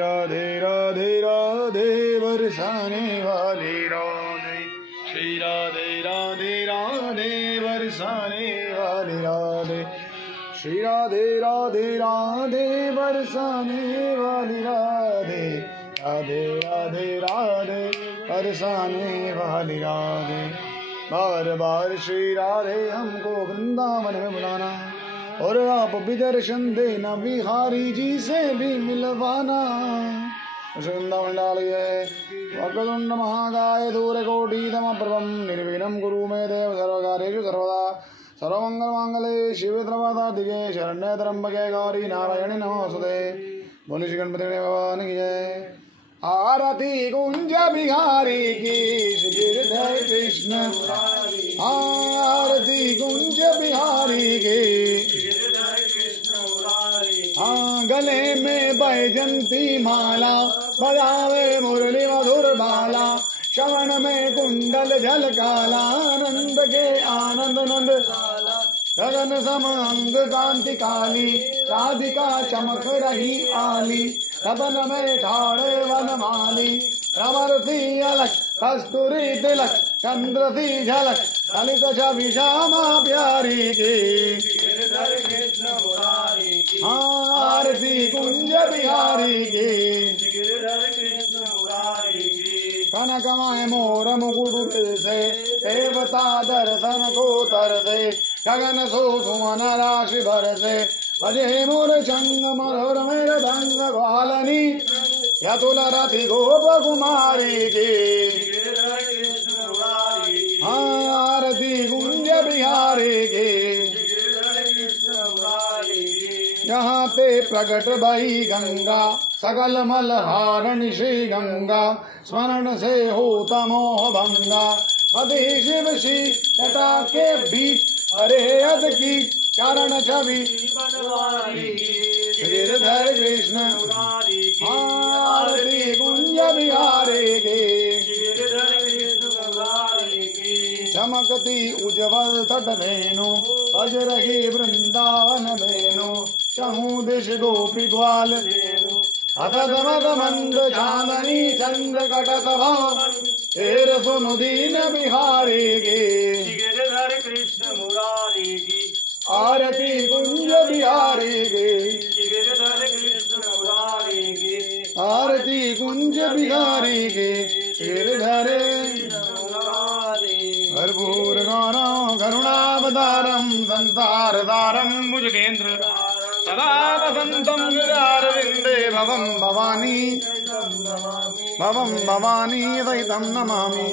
राधे राधे राधे बरसाने वाली राधे। श्री राधे राधे राधे बरसाने वाली राधे। श्री राधे राधे राधे बरसाने वाली राधे। राधे राधे राधे बरसाने वाली राधे। बार बार श्री राधे हमको वृंदावन में बुलाना और आप भी दर्शन देना, बिहारी जी से भी मिलवाना। वृंदावन डालिए वक्रतुंड महाकाय धूरकोटितम प्रभम निर्विघ्नं कुरु मे देव सर्वकार्येषु सर्वदा। सर्वमंगल मांगल्ये शिवे सर्वार्थ शरण्ये त्र्यंबके गौरी नारायणी नमोस्तुते। बोलो श्री गणपति भगवान की जय। आरती कुंज बिहारी की गिरधर कृष्ण। आरती कुंज बिहारी की। हाँ गले में बैजंती माला, बजावे मुरली मधुर बाला। श्रवण में कुंडल झल काला, आनंद के आनंद नंद गगन सम अंग कांति काली। राधिका चमक रही आली, रतन में ठाड़े वनमाली। रमर थी अलग कस्तूरी तिलक, चंद्र थी झलक ललित छवि श्यामा प्यारी की। हाँ आरती कुंज बिहारी की। कनकमय मोर मुकुट से, देवता दर्शन को तरसे। गगन सो सुमन राशि बरसे, अजय मोर चंग मरोर मेरे दंग ग्वालनी। यतुल रति गोप कुमारी की। हाँ आरती कुंज बिहारी की। यहाँ पे प्रकट भई गंगा, सकल मल हारण श्री गंगा। स्मरण से होता मोह भंगा, पति शिव श्री जटा के बीच। अरे अद की चरण छवि गिरधर कृष्ण। आरती कुंज बिहारी की। चमकती उज्जवल तट धेनु, बज रही वृंदावन वेणु। चहु दिश गोपी ग्वाल, अतत मद मंद चांदनी चंद्र कटक भाव। तेर सुनु दीन बिहारी की। कृष्ण मुरारी की। आरती कुंज बिहारी की। कृष्ण मुरारी की। आरती कुंज बिहारी की। गिरधर कर्पूर गौरम करुणावतारम संसारधारम भुजगेन्द्र सदा वसंतम हृदयारविंदे भवम भवानी सहितं नमामि।